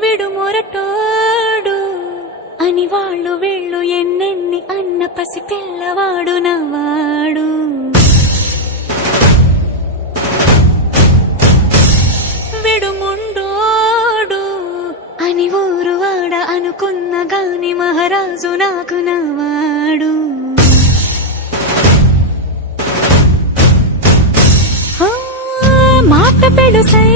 విడు మొరటోడు అని వాళ్ళు వీళ్ళు ఎన్నెన్ని అన్న పసి పిల్లవాడు నవాడు. విడు ముండోడు అని ఊరు వాడ అనుకున్న గాని మహారాజు నాకు నవాడు. మాట పెడు సై